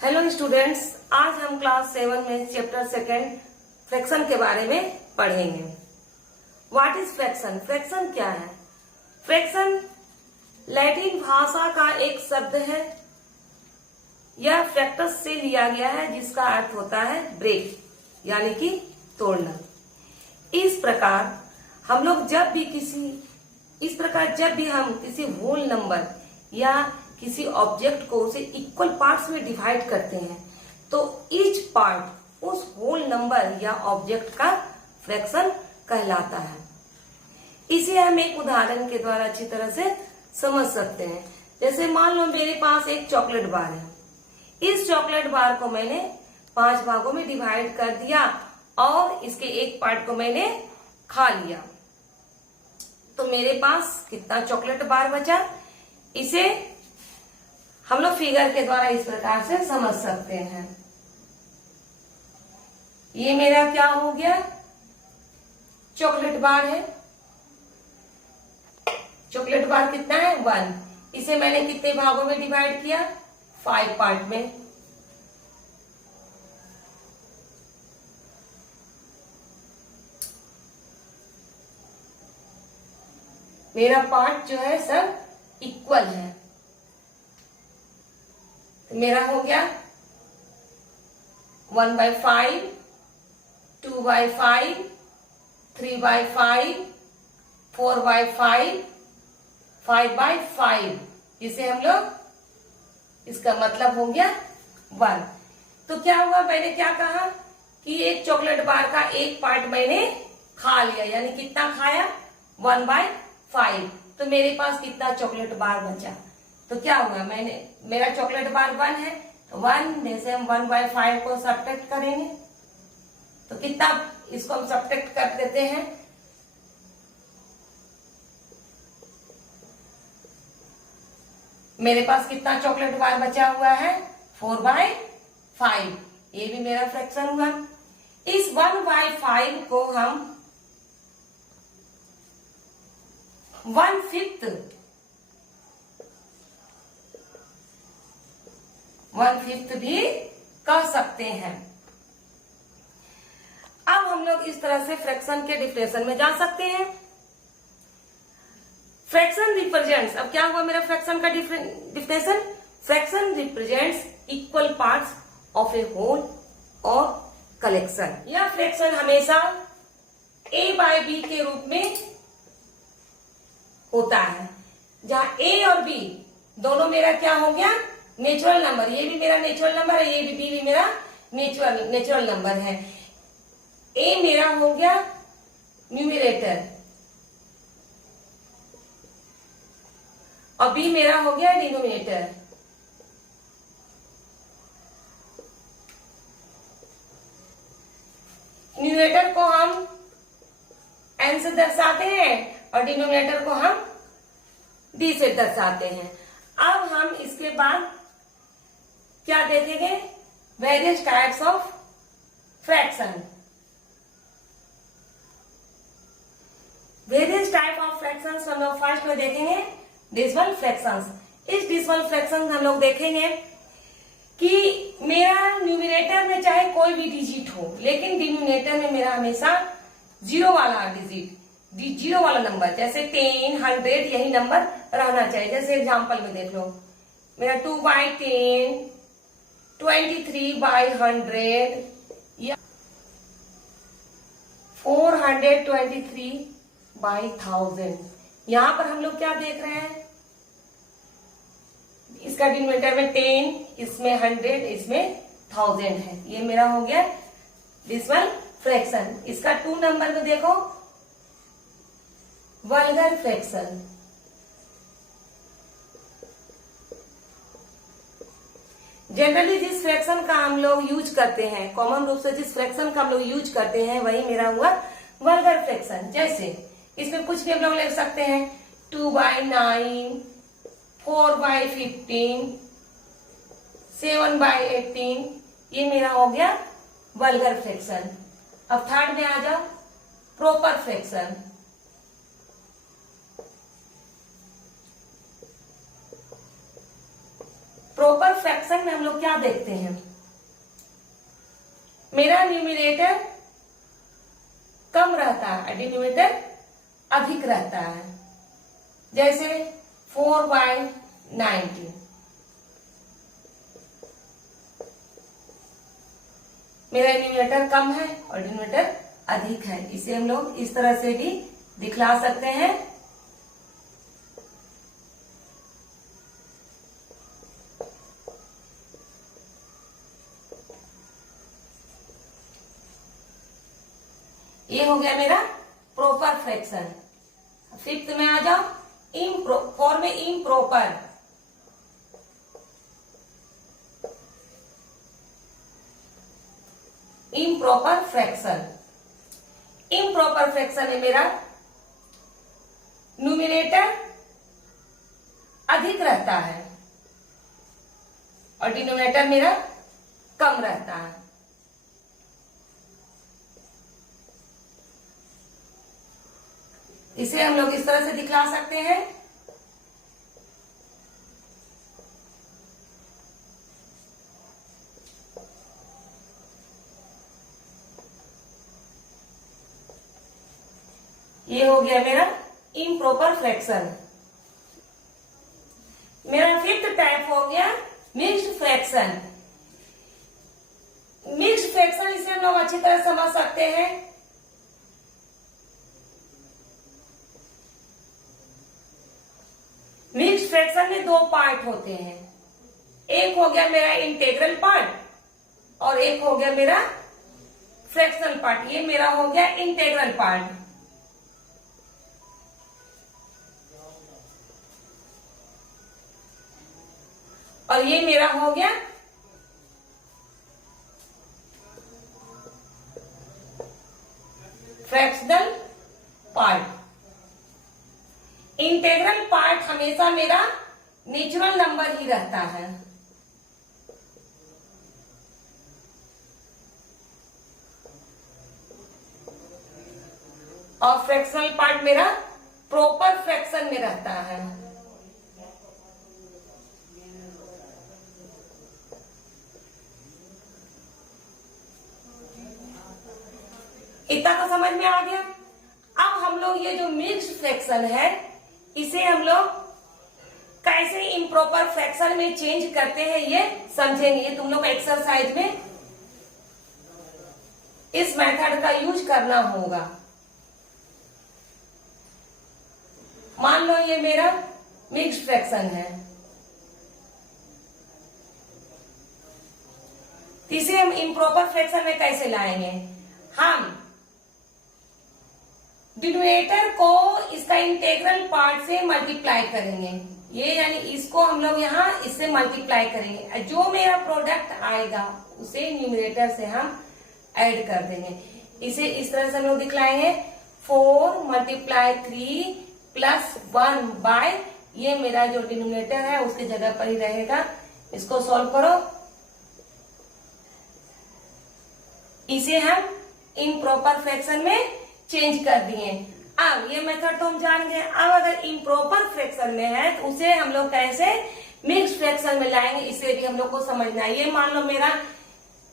Hello students, आज हम class 7 में चैप्टर सेकेंड फ्रैक्शन के बारे में पढ़ेंगे। What is fraction? फ्रैक्शन क्या है? फ्रैक्शन लैटिन भाषा का एक शब्द है। यह फ्रैक्टस से लिया गया है, जिसका अर्थ होता है ब्रेक, यानी कि तोड़ना। इस प्रकार जब भी हम किसी होल नंबर या किसी ऑब्जेक्ट को उसे इक्वल पार्ट्स में डिवाइड करते हैं, तो ईच पार्ट उस होल नंबर या ऑब्जेक्ट का फ्रैक्शन कहलाता है। इसे हम एक उदाहरण के द्वारा अच्छी तरह से समझ सकते हैं। जैसे मान लो मेरे पास एक चॉकलेट बार है। इस चॉकलेट बार को मैंने 5 भागों में डिवाइड कर दिया और इसके एक पार्ट को मैंने खा लिया, तो मेरे पास कितना चॉकलेट बार बचा? इसे हम लोग फिगर के द्वारा इस प्रकार से समझ सकते हैं। ये मेरा क्या हो गया? चॉकलेट बार है। चॉकलेट बार कितना है? 1। इसे मैंने कितने भागों में डिवाइड किया? 5 पार्ट में। मेरा पार्ट जो है सब इक्वल है, तो मेरा हो गया 1/5, 2/5, 3/5, 4/5, 5/5। इसे हम लोग, इसका मतलब हो गया 1। तो क्या हुआ? मैंने क्या कहा कि एक चॉकलेट बार का एक पार्ट मैंने खा लिया, यानी कितना खाया? 1/5। तो मेरे पास कितना चॉकलेट बार बचा? तो क्या हुआ? मेरा चॉकलेट बार 1 है, तो 1 में से हम 1/5 को सब्ट्रैक्ट करेंगे, तो कितना? इसको हम सब्ट्रैक्ट कर देते हैं। मेरे पास कितना चॉकलेट बार बचा हुआ है? 4/5। ये भी मेरा फ्रैक्शन हुआ। इस 1/5 को हम 1/5 भी कह सकते हैं। अब हम लोग इस तरह से फ्रैक्शन के डिफिनेशन में जा सकते हैं। फ्रैक्शन रिप्रेजेंट्स, अब क्या हुआ मेरा फ्रैक्शन का definition? Fraction represents equal parts of a whole और कलेक्शन। यह फ्रैक्शन हमेशा A/B के रूप में होता है, जहां A और B दोनों मेरा क्या हो गया? Natural number. ये भी मेरा नेचुरल नंबर है, ये भी मेरा नेचुरल नंबर है। A मेरा हो गया न्यूमरेटर और B मेरा हो गया डिनोमिनेटर। न्यूमरेटर को हम N से दर्शाते हैं और डिनोमिनेटर को हम D से दर्शाते हैं। अब हम इसके बाद क्या देखेंगे? Various types of fraction. Various type of fractions हम लोग फर्स्ट में देखेंगे डेसिमल फ्रैक्शंस। इस डेसिमल फ्रैक्शंस हम लोग देखेंगे कि मेरा न्यूमरेटर में चाहे कोई भी डिजिट हो, लेकिन डिनोमिनेटर में मेरा हमेशा 0 वाला डिजिट, 0 वाला नंबर, जैसे 10, 100, यही नंबर रहना चाहिए। जैसे एग्जांपल में देख लो, मेरा 2/10, 23/100 या 423/1000। यहां पर हम लोग क्या देख रहे हैं? इसका डिनोमिनेटर में 10, इसमें 100, इसमें 1000 है। ये मेरा हो गया डेसिमल फ्रैक्शन। इसका 2 नंबर में देखो, वल्गर फ्रैक्शन। जनरली जिस फ्रैक्शन का हम लोग यूज करते हैं, कॉमन रूप से जिस फ्रैक्शन का हम लोग यूज करते हैं, वही मेरा हुआ वल्गर फ्रैक्शन। जैसे इसमें कुछ भी हम लोग ले सकते हैं, 2/9, 4/15, 7/18। ये मेरा हो गया वल्गर फ्रैक्शन। अब थर्ड में आ जाओ, प्रॉपर फ्रैक्शन। प्रॉपर फ्रैक्शन में हम लोग क्या देखते हैं, मेरा न्यूमिनेटर कम रहता है, डिनोमिनेटर अधिक रहता है। जैसे 4/90, मेरा न्यूमिनेटर कम है और डिनोमिनेटर अधिक है। इसे हम लोग इस तरह से भी दिखला सकते हैं। ये हो गया मेरा प्रॉपर फ्रैक्शन। फिफ्थ में आ जाओ, फॉर में improper. Improper fraction, improper fraction में मेरा न्यूमिनेटर अधिक रहता है और डिनोमिनेटर मेरा कम रहता है। इसे हम लोग इस तरह से दिखला सकते हैं। ये हो गया मेरा इम्प्रॉपर फ्रैक्शन। मेरा फिफ्थ टाइप हो गया मिक्स्ड फ्रैक्शन। मिक्स्ड फ्रैक्शन इसे हम लोग अच्छी तरह समझ सकते हैं। मिक्स्ड फ्रैक्शन में दो पार्ट होते हैं, एक हो गया मेरा इंटीग्रल पार्ट और एक हो गया मेरा फ्रैक्शनल पार्ट। ये मेरा हो गया इंटीग्रल पार्ट। और ये मेरा हो गया फ्रैक्शनल पार्ट। इंटीग्रल पार्ट हमेशा मेरा नेचुरल नंबर ही रहता है और फ्रैक्शनल पार्ट मेरा प्रॉपर फ्रैक्शन में रहता है। इतना तो समझ में आ गया। अब हम लोग ये जो मिक्स्ड फ्रैक्शन है इसे हम लोग कैसे इम्प्रॉपर फ्रैक्शन में चेंज करते हैं ये समझेंगे। ये तुम लोग एक्सरसाइज में इस मेथड का यूज करना होगा। मान लो ये मेरा मिक्स्ड फ्रैक्शन है, इसे हम इम्प्रॉपर फ्रैक्शन में कैसे लाएंगे। हम डिनोमिनेटर को इसका इंटीग्रल पार्ट से मल्टीप्लाई करेंगे, ये यानी इसको हम लोग यहाँ इससे मल्टीप्लाई करेंगे। जो मेरा प्रोडक्ट आएगा उसे न्यूमिनेटर से हम ऐड कर देंगे। इसे इस तरह से हम लोग दिखलाएंगे 4 × 3 + 1 बाय, ये मेरा जो डिनोमिनेटर है उसके जगह पर ही रहेगा। इसको सॉल्व करो। इसे हम इम्प्रॉपर फ्रैक्शन में चेंज कर दिए। अब ये मेथड तो हम जान गए। अब अगर इम्प्रॉपर फ्रैक्शन में है तो उसे हम लोग कैसे मिक्स्ड फ्रैक्शन में लाएंगे, इसे भी हम लोग को समझना है। ये मान लो मेरा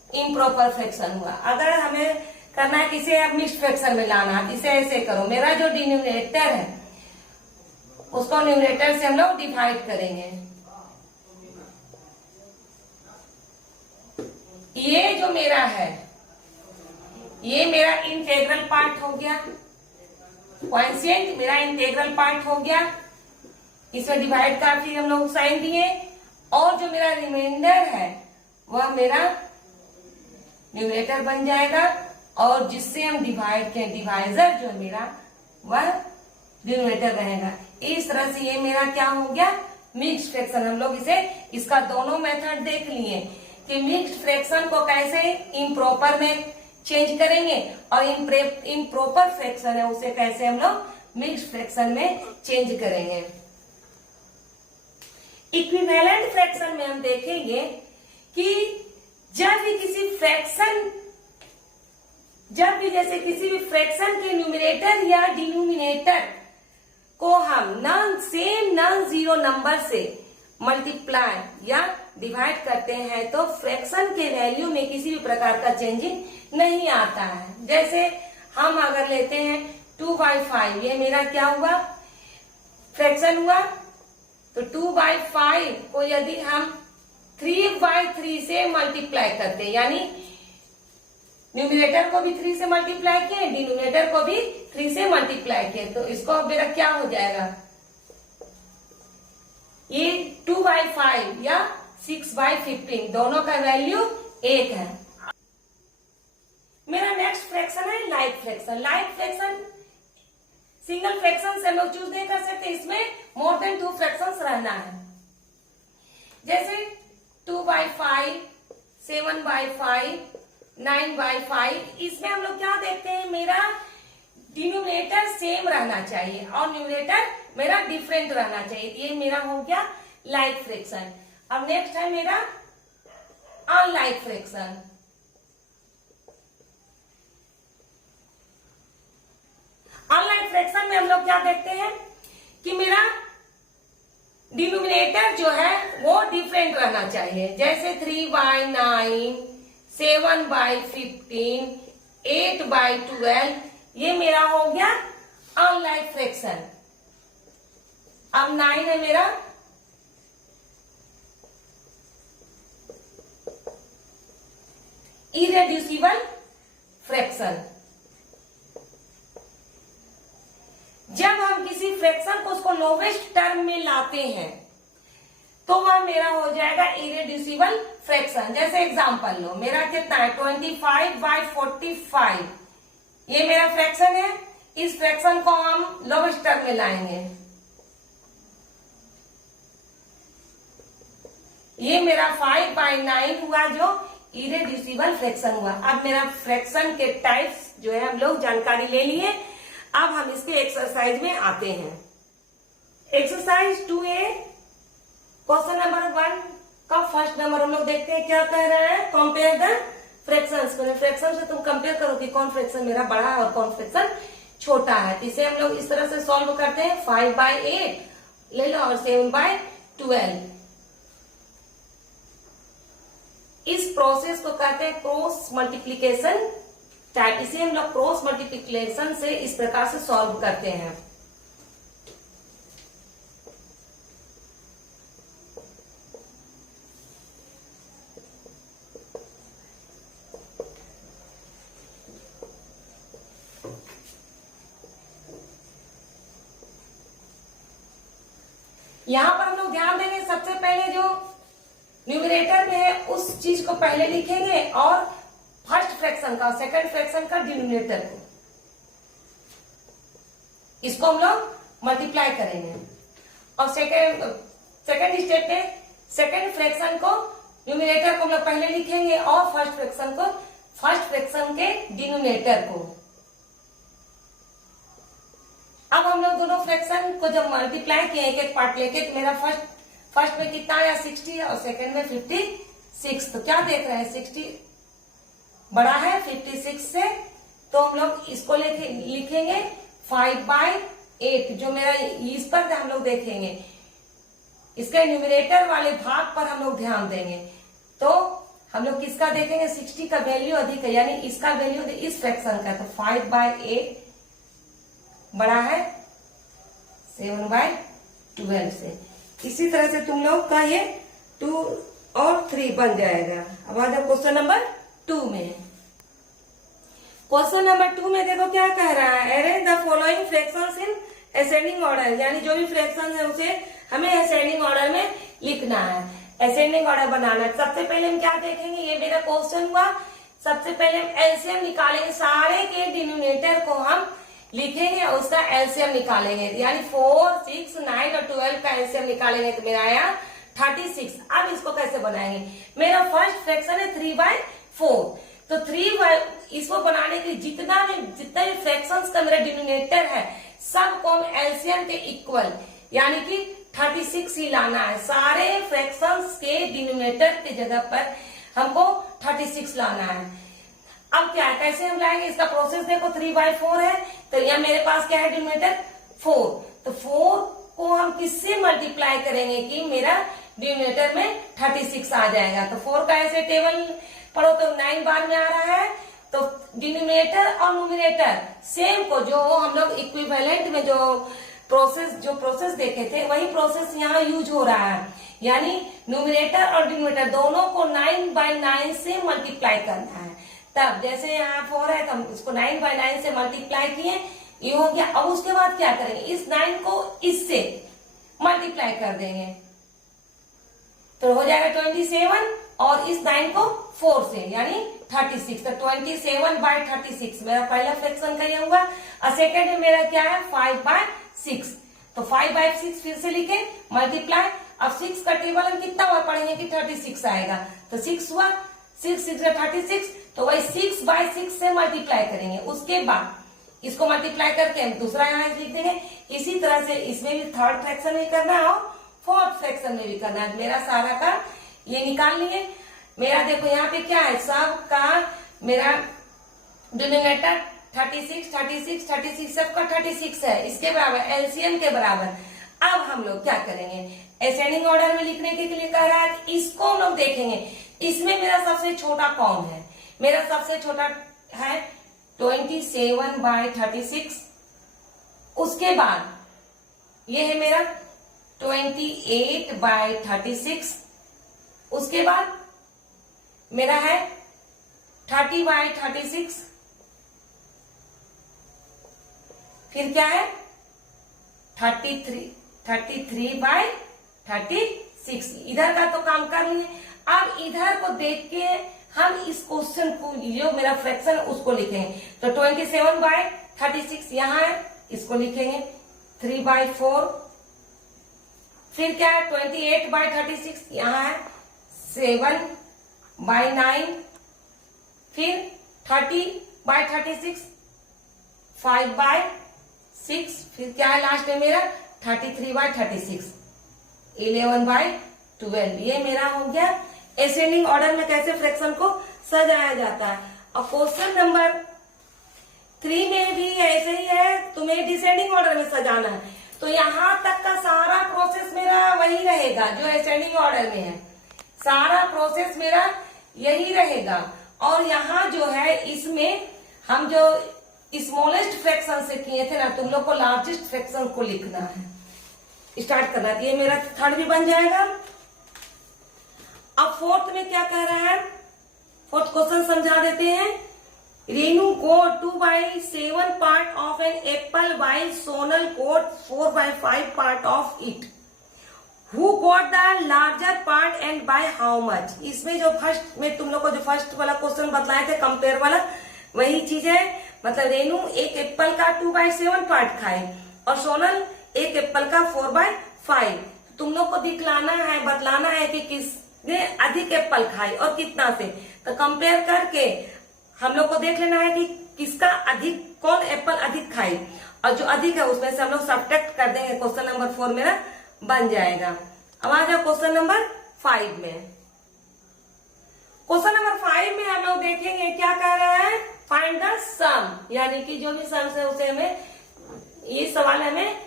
इम्प्रॉपर फ्रैक्शन हुआ। अगर हमें करना है कि इसे अब मिक्स्ड फ्रैक्शन में लाना है, इसे ऐसे करो, मेरा जो डिनोमिनेटर है उसको न्यूमिनेटर से हम लोग डिवाइड करेंगे। ये जो मेरा है ये मेरा इंटीग्रल पार्ट हो गया, क्वोशिएंट मेरा इंटीग्रल पार्ट हो गया। इसमें डिवाइड का फिर हम लोग साइन दिए और जो मेरा रिमाइंडर है वह मेरा न्यूमिनेटर बन जाएगा और जिससे हम डिवाइड के डिवाइजर जो मेरा वह डिनोमिनेटर रहेगा। इस तरह से ये मेरा क्या हो गया मिक्स्ड फ्रैक्शन। हम लोग इसे इसका दोनों मेथड देख लिए कि मिक्स्ड फ्रैक्शन को कैसे इम्प्रॉपर में चेंज करेंगे और इम्प्रॉपर फ्रैक्शन है उसे कैसे हम लोग मिक्स्ड फ्रैक्शन में चेंज करेंगे। इक्विवेलेंट फ्रैक्शन में हम देखेंगे कि जब भी जैसे किसी भी फ्रैक्शन के न्यूमिनेटर या डिनोमिनेटर को हम नॉन जीरो नंबर से मल्टीप्लाई या डिवाइड करते हैं तो फ्रैक्शन के वैल्यू में किसी भी प्रकार का चेंजिंग नहीं आता है। जैसे हम अगर लेते हैं 2/5, ये मेरा क्या हुआ, फ्रैक्शन हुआ, तो 2/5 को यदि हम 3/3 से मल्टीप्लाई करते हैं, यानी न्यूमिनेटर को भी 3 से मल्टीप्लाई किए, डिनोमिनेटर को भी 3 से मल्टीप्लाई किए, तो इसको अब मेरा क्या हो जाएगा, ये 2/5 या 6/15 दोनों का वैल्यू 1 है। मेरा नेक्स्ट फ्रैक्शन है like fraction. Like fraction single fraction से हम लोग चूज नहीं कर सकते, इसमें मोर देन 2 फ्रैक्शंस रहना है। जैसे 2/5, 7/5, 9/5, इसमें हम लोग क्या देखते हैं, मेरा डिनोमिनेटर सेम रहना चाहिए और न्यूमिनेटर मेरा डिफरेंट रहना चाहिए। ये मेरा हो गया लाइक फ्रैक्शन। अब नेक्स्ट है मेरा अनलाइक फ्रैक्शन। अनलाइक फ्रैक्शन में हम लोग क्या देखते हैं कि मेरा डिनोमिनेटर जो है वो डिफरेंट रहना चाहिए। जैसे 3/9, 7/15, 8/12, ये मेरा हो गया अनलाइक फ्रैक्शन। अब 9 है मेरा इरेड्यूसिबल फ्रैक्शन। जब हम किसी फ्रैक्शन को उसको लोवेस्ट टर्म में लाते हैं तो वह मेरा हो जाएगा इरेड्यूसिबल फ्रैक्शन। जैसे एग्जांपल लो, मेरा कितना है 25/45, ये मेरा फ्रैक्शन है। इस फ्रैक्शन को हम लोवेस्ट टर्म में लाएंगे, ये मेरा 5/9 हुआ जो इरेड्यूसिबल फ्रैक्शन हुआ। अब मेरा फ्रैक्शन के टाइप्स जो है हम लोग जानकारी ले लिए। अब हम इसके एक्सरसाइज में आते हैं। एक्सरसाइज 2A क्वेश्चन नंबर 1 का फर्स्ट नंबर हम लोग देखते हैं क्या कह रहा है, कंपेयर द फ्रैक्शंस। फ्रैक्शन से तुम कंपेयर करो कि कौन फ्रैक्शन मेरा बड़ा है और कौन फ्रैक्शन छोटा है। तो इसे हम लोग इस तरह से सॉल्व करते हैं। 5/8 ले लो और 7/12। इस प्रोसेस को कहते हैं क्रॉस मल्टीप्लीकेशन टाइप। इसे हम लोग क्रॉस मल्टीप्लीकेशन से इस प्रकार से सॉल्व करते हैं। यहां पर हम लोग ध्यान देंगे, सबसे पहले जो न्यूमरेटर में है उस चीज को पहले लिखेंगे और फर्स्ट फ्रैक्शन का, सेकंड फ्रैक्शन का डिनोमिनेटर को, इसको हम लोग मल्टीप्लाई करेंगे। और सेकंड स्टेप में सेकंड फ्रैक्शन को, न्यूमरेटर को हम लोग पहले लिखेंगे और फर्स्ट फ्रैक्शन के डिनोमिनेटर को। अब हम लोग दोनों फ्रैक्शन को जब मल्टीप्लाई किए एक एक पार्ट लेके, तो मेरा फर्स्ट में कितना आया 60 और सेकंड में 56। तो क्या देख रहे हैं, 60 बड़ा है 56 से, तो हम लोग इसको लिखेंगे 5/8। जो मेरा इस पर हम लोग देखेंगे, इसके न्यूमरेटर वाले भाग पर हम लोग ध्यान देंगे। तो हम लोग किसका देखेंगे, 60 का वैल्यू अधिक है, यानी इसका वैल्यू इस फ्रैक्शन का। तो 5/8 बड़ा है 7/12 से। इसी तरह से तुम लोग का ये 2 और 3 बन जाएगा। अब आ जाओ क्वेश्चन नंबर 2 में। क्वेश्चन नंबर 2 में देखो क्या कह रहा है, arrange the following fractions in ascending order. यानी जो भी फ्रैक्शन है उसे हमें असेंडिंग ऑर्डर में लिखना है, असेंडिंग ऑर्डर बनाना है। सबसे पहले हम क्या देखेंगे, ये मेरा क्वेश्चन हुआ। सबसे पहले हम एलसीएम निकालेंगे, सारे के डिनोमिनेटर को हम लिखेंगे और उसका एलसीएम निकालेंगे। यानी 4, 6, 9 और 12 का एलसीएम निकालेंगे तो मेरा आया 36। अब इसको कैसे बनाएंगे, मेरा फर्स्ट फ्रैक्शन है 3/4। तो इसको बनाने के जितने भी फ्रैक्शंस का मेरा डिनोमिनेटर है सबको हम एलसीएम के इक्वल यानी कि 36 ही लाना है। सारे फ्रैक्शंस के डिनोमिनेटर की जगह पर हमको 36 लाना है। अब क्या है, कैसे हम लाएंगे, इसका प्रोसेस देखो। 3/4 है तो यहाँ मेरे पास क्या है डिनोमिनेटर 4। तो 4 को हम किससे मल्टीप्लाई करेंगे कि मेरा डिनोमिनेटर में 36 आ जाएगा। तो 4 का ऐसे टेबल पढ़ो तो 9 बार में आ रहा है। तो डिनोमिनेटर और न्यूमरेटर सेम को जो हम लोग इक्विवेलेंट में जो प्रोसेस देखे थे वही प्रोसेस यहाँ यूज हो रहा है। यानी न्यूमरेटर और डिनोमिनेटर दोनों को 9/9 से मल्टीप्लाई करना है। तब जैसे यहाँ 4 है तो हम इसको 9/9 से मल्टीप्लाई किए, ये हो गया। अब उसके बाद क्या करेंगे, इस 9 को इससे मल्टीप्लाई कर देंगे तो हो जाएगा 27 और इस 9 को 4 से यानी 36। तो 27/36 मेरा पहला फ्रैक्शन का ये हुआ। और सेकेंड में मेरा क्या है 5/6। तो 5/6 फिर से लिखे मल्टीप्लाई। अब 6 का टेबल हम कितना बार पढ़ेंगे कि 36 आएगा। तो 6 हुआ, 6 का 36। तो वही 6/6 से मल्टीप्लाई करेंगे। उसके बाद इसको मल्टीप्लाई करके हम दूसरा यहाँ लिख देंगे। इसी तरह से इसमें भी थर्ड फ्रैक्शन में करना है और फोर्थ फ्रैक्शन में भी करना है। मेरा सारा का ये निकाल लिए। मेरा देखो यहाँ पे क्या है, सब का मेरा डिनोमिनेटर 36 सबका 36 है, इसके बराबर एलसीएम के बराबर। अब हम लोग क्या करेंगे, असेंडिंग ऑर्डर में लिखने के लिए कह रहा है। इसको हम लोग देखेंगे, इसमें मेरा सबसे छोटा कौन है। मेरा सबसे छोटा है 27/36। उसके बाद ये है मेरा 28/36। उसके बाद मेरा है 30/36। फिर क्या है 33/36। इधर का तो काम कर लिए। अब इधर को देख के हम इस क्वेश्चन को जो मेरा फ्रैक्शन उसको लिखेंगे। तो 27/36 यहाँ है, इसको लिखेंगे 3/4। फिर क्या है 28/36 यहाँ है 7/9। फिर 30/36 5/6। फिर क्या है लास्ट में मेरा 33/36 11/12। ये मेरा हो गया असेंडिंग ऑर्डर में कैसे फ्रैक्शन को सजाया जाता है। और क्वेश्चन नंबर 3 में भी ऐसे ही है, तुम्हें डिसेंडिंग ऑर्डर में सजाना है। तो यहाँ तक का सारा प्रोसेस मेरा वही रहेगा जो असेंडिंग ऑर्डर में है। सारा प्रोसेस मेरा यही रहेगा। और यहाँ जो है इसमें हम जो स्मॉलेस्ट फ्रैक्शन से किए थे ना, तुम लोग को लार्जेस्ट फ्रैक्शन को लिखना है, स्टार्ट करना है। ये मेरा थर्ड भी बन जाएगा। अब फोर्थ में क्या कह रहा है, फोर्थ क्वेश्चन समझा देते हैं। Renu got 2/7 part of an apple while Sonal got 4/5 part of it. Who got the larger part and by how much. इसमें जो फर्स्ट में तुम लोग को जो फर्स्ट वाला क्वेश्चन बतलाए थे कंपेयर वाला, वही चीज है। मतलब रेनू एक एप्पल का 2/7 पार्ट खाए और सोनल एक एप्पल का 4/5। तुम लोग को दिखलाना है, बतलाना है कि किसने अधिक एप्पल खाई और कितना से। तो कंपेयर करके हम लोग को देख लेना है कि किसका अधिक, कौन एप्पल अधिक खाई, और जो अधिक है उसमें से हम लोग सब्ट्रैक्ट कर देंगे। क्वेश्चन नंबर 4 मेरा बन जाएगा। अब आ जाओ क्वेश्चन नंबर 5 में। क्वेश्चन नंबर 5 में हम लोग देखेंगे क्या कह रहा है, फाइंड द सम, यानी कि जो भी सम है उसे हमें ये सवाल हमें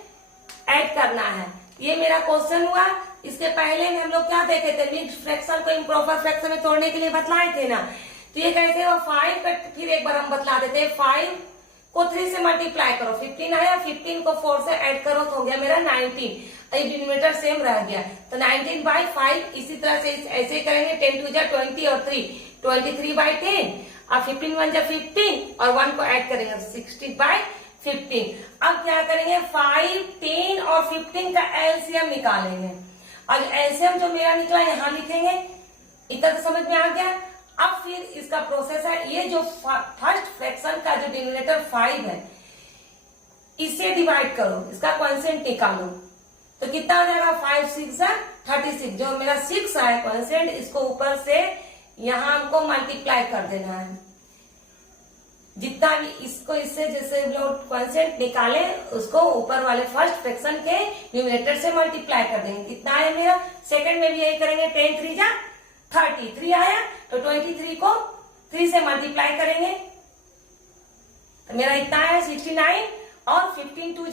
ऐड करना है। ये मेरा क्वेश्चन हुआ। इसके पहले में हम लोग क्या देखे थे, मिक्स्ड फ्रैक्शन को इम्प्रॉपर फ्रैक्शन में तोड़ने के लिए बतलाए थे ना। तो ये कैसे हुआ 5 का, फिर एक बार हम बतला देते हैं। 5 को 3 से मल्टीप्लाई करो, 15 आया, 15 को 4 से ऐड करो तो हो गया मेरा 19। डिनोमिनेटर सेम रह गया तो 19/5। इसी तरह से ऐसे करेंगे 10 2 20 और 3 23/10 और 15 1 15 और 1 को ऐड करेंगे 60/15। अब क्या करेंगे 5, 10 और 15 का एलसीएम निकालेंगे। और एलसीएम जो मेरा निकला यहाँ लिखेंगे। इतना तो समझ में आ गया। अब फिर इसका प्रोसेस है, ये जो फर्स्ट फ्रैक्शन का जो डिनोमिनेटर 5 है इससे डिवाइड करो, इसका क्वोशिएंट निकालो तो कितना हो जाएगा 5 6 36। जो मेरा 6 है क्वोशिएंट, इसको ऊपर से यहाँ हमको मल्टीप्लाई कर देना है। जितना भी इसको इससे जैसे लोग क्वोशिएंट निकाले उसको ऊपर वाले फर्स्ट फ्रैक्शन के न्यूमरेटर से मल्टीप्लाई कर देंगे। कितना है मेरा, सेकंड में भी यही करेंगे। 10 3 30, 3 आया तो 23 को 3 से मल्टीप्लाई करेंगे तो मेरा इतना है 69 और 15 2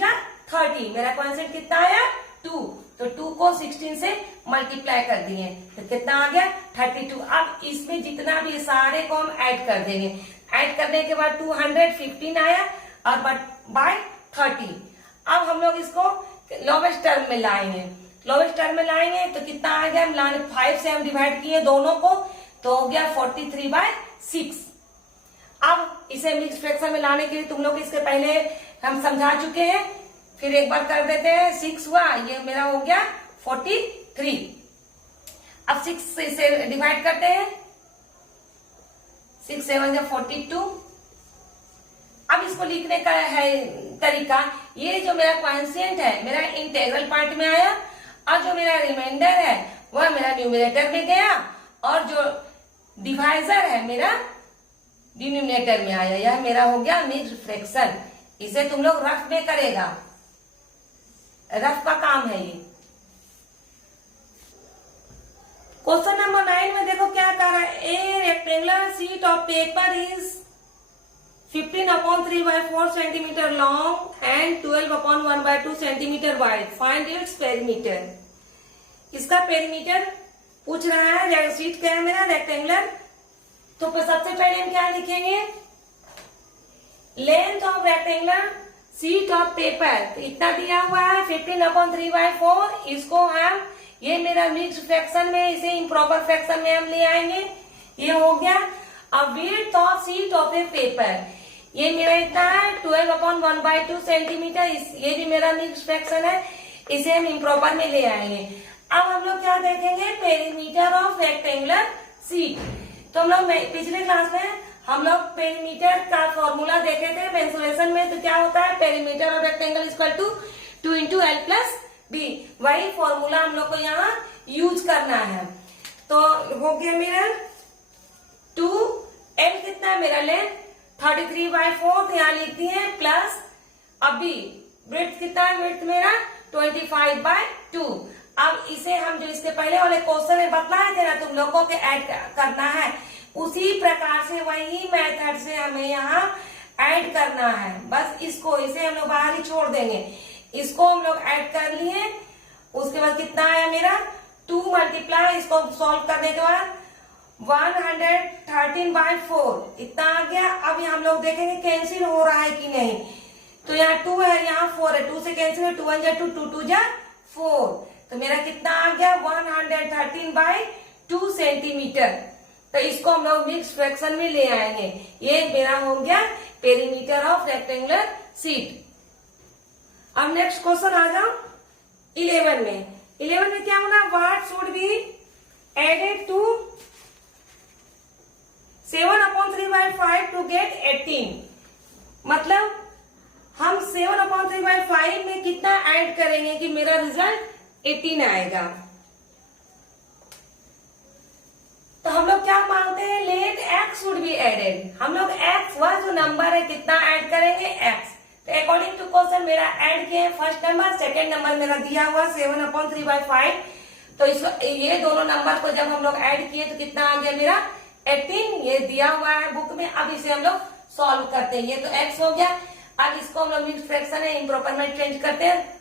30। मेरा क्वोशिएंट कितना आया 2। तो 2 को 16 से मल्टीप्लाई कर दिए तो कितना आ गया 32। अब इसमें जितना भी सारे को हम ऐड कर देंगे। ऐड करने के बाद 215 आया और बाय 30। अब हम लोग इसको लोवेस्ट टर्म में लाएंगे। लोवेस्ट टर्म में लाएंगे तो कितना आ गया, 5 से हम डिवाइड किए दोनों को तो हो गया 43/6। अब इसे मिक्स फ्रैक्शन में लाने के लिए तुम लोग इसके पहले हम समझा चुके हैं, फिर एक बार कर देते हैं। 6 हुआ, ये मेरा हो गया 43। अब 6 से इसे डिवाइड करते हैं, 6 7 या 42। अब इसको लिखने का है तरीका, ये जो मेरा क्वांटिएंट है मेरा इंटीग्रल पार्ट में आया और जो मेरा रिमाइंडर है वह मेरा न्यूमरेटर में गया और जो डिवाइजर है मेरा डिनोमिनेटर में आया। यह मेरा हो गया मिक्स्ड फ्रैक्शन। इसे तुम लोग रफ में करेगा, रफ का काम है ये। क्वेश्चन नंबर 9 में देखो क्या कर रहा है। ए rectangular sheet of paper is 15/3/4 centimetre long and 12/1/2 centimetre wide. Find its perimeter. इसका पेरीमीटर पूछ रहा है। शीट क्या है मेरा रेक्टेंगुलर, तो सबसे पहले हम क्या लिखेंगे, length of rectangular sheet of paper तो इतना दिया हुआ है 15/3/4। इसको हम ये मेरा मिक्स्ड फ्रैक्शन में, इसे इम्प्रॉपर फ्रैक्शन में हम ले आएंगे। ये हो गया। अब width of sheet of A paper ये मेरा इतना है 12/1/2 सेंटीमीटर। ये भी मेरा मिक्स्ड फ्रैक्शन है, इसे हम इम्प्रॉपर में ले आएंगे। अब हम लोग क्या देखेंगे, पेरीमीटर ऑफ रेक्टेंगुलर शीट। तो हम लोग पिछले क्लास में हम लोग पेरीमीटर का फॉर्मूला देखे थे मेंसुरेशन में। तो क्या होता है, perimeter of rectangle equal to 2 × L+B। वही फॉर्मूला हम लोग को यहाँ यूज करना है। तो हो गया मेरा 2L कितना है मेरा लेंथ 33/4 यहाँ लिख दिए प्लस अभी ब्रेड्थ कितना है, ब्रेड्थ मेरा 25/2। अब इसे हम जो इसके पहले वाले क्वेश्चन में बतलाए थे ना तुम लोगों के ऐड करना है, उसी प्रकार से वही मेथड से हमें यहाँ ऐड करना है। बस इसको इसे हम लोग बाहर ही छोड़ देंगे। इसको हम लोग ऐड कर लिए। उसके बाद कितना आया मेरा 2 मल्टीप्लाई, इसको सॉल्व करने के बाद 113/4 इतना आ गया। अब हम लोग देखेंगे कैंसिल हो रहा है कि नहीं। तो यहाँ 2 है, यहाँ 4 है, 2 से कैंसिल है, 2 1 जा 2, 2 2 जा 4। तो मेरा कितना आ गया 113/2 सेंटीमीटर। तो इसको हम लोग मिक्स फ्रैक्शन में ले आएंगे। ये मेरा हो गया पेरीमीटर ऑफ रेक्टेंगुलर शीट। अब नेक्स्ट क्वेश्चन आ जाओ 11 में। 11 में क्या होना, what should be added to 7/3/5 to get 18। मतलब हम 7/3/5 में कितना ऐड करेंगे कि मेरा रिजल्ट 18 आएगा। तो हम लोग क्या मांगते हैं, let x should be added. हम लोग x वह जो नंबर है कितना ऐड करेंगे x। तो अकॉर्डिंग टू क्वेश्चन मेरा ऐड किए फर्स्ट नंबर, सेकेंड नंबर मेरा दिया हुआ 7/3/5। तो ये दोनों नंबर को जब हम लोग ऐड किए तो कितना आ गया मेरा 18। ये दिया हुआ है बुक में। अब इसे हम लोग सॉल्व करते हैं। ये तो x हो गया। अब इसको हम लोग मिक्स फ्रैक्शन है इम्प्रॉपर में चेंज करते हैं।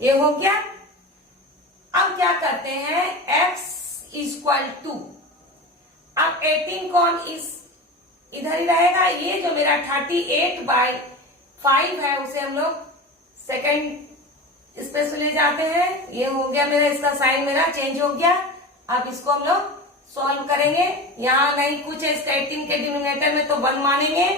ये हो गया। अब क्या करते हैं, x इक्वल टू, अब 18 को हम इधर ही रहेगा। ये जो मेरा 38/5 है उसे हम लोग सेकंड स्पेस ले जाते हैं। ये हो गया मेरा, इसका साइन मेरा चेंज हो गया। अब इसको हम लोग सॉल्व करेंगे। यहाँ नहीं कुछ है, इसका 18 के डिनोमिनेटर में तो 1 मानेंगे।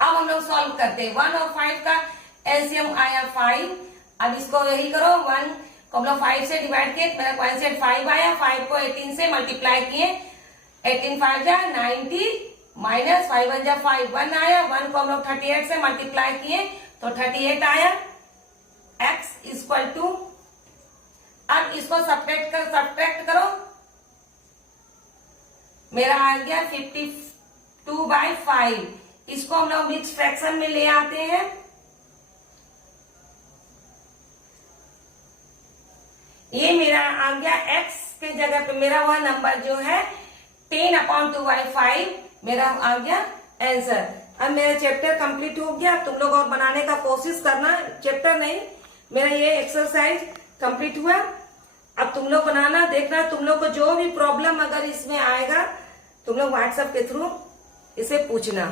अब हम लोग सॉल्व करते हैं। 1 और 5 का एलसीएम आया 5। अब इसको यही करो, 1 को हम लोग 5 से डिवाइड किए, मेरा क्वांटिएंट 5 आया। 5 को 18 से मल्टीप्लाई किए, 18 5 जा 90 माइनस 5 1 जा 5 1 आया। 1 को हम लोग 38 से मल्टीप्लाई किए तो 38 आया। x इक्वल टू, अब इसको सब्ट्रैक्ट करो, मेरा आ गया 52/5। इसको हम लोग मिक्स फ्रैक्शन में ले आते हैं। ये मेरा आ गया x के जगह पे मेरा वह नंबर जो है 10/2/5 मेरा आ गया आंसर। अब मेरा चैप्टर कंप्लीट हो गया, तुम लोग और बनाने का कोशिश करना। चैप्टर नहीं, मेरा ये एक्सरसाइज कंप्लीट हुआ। अब तुम लोग बनाना, देखना तुम लोग को जो भी प्रॉब्लम अगर इसमें आएगा तुम लोग व्हाट्सएप के थ्रू इसे पूछना।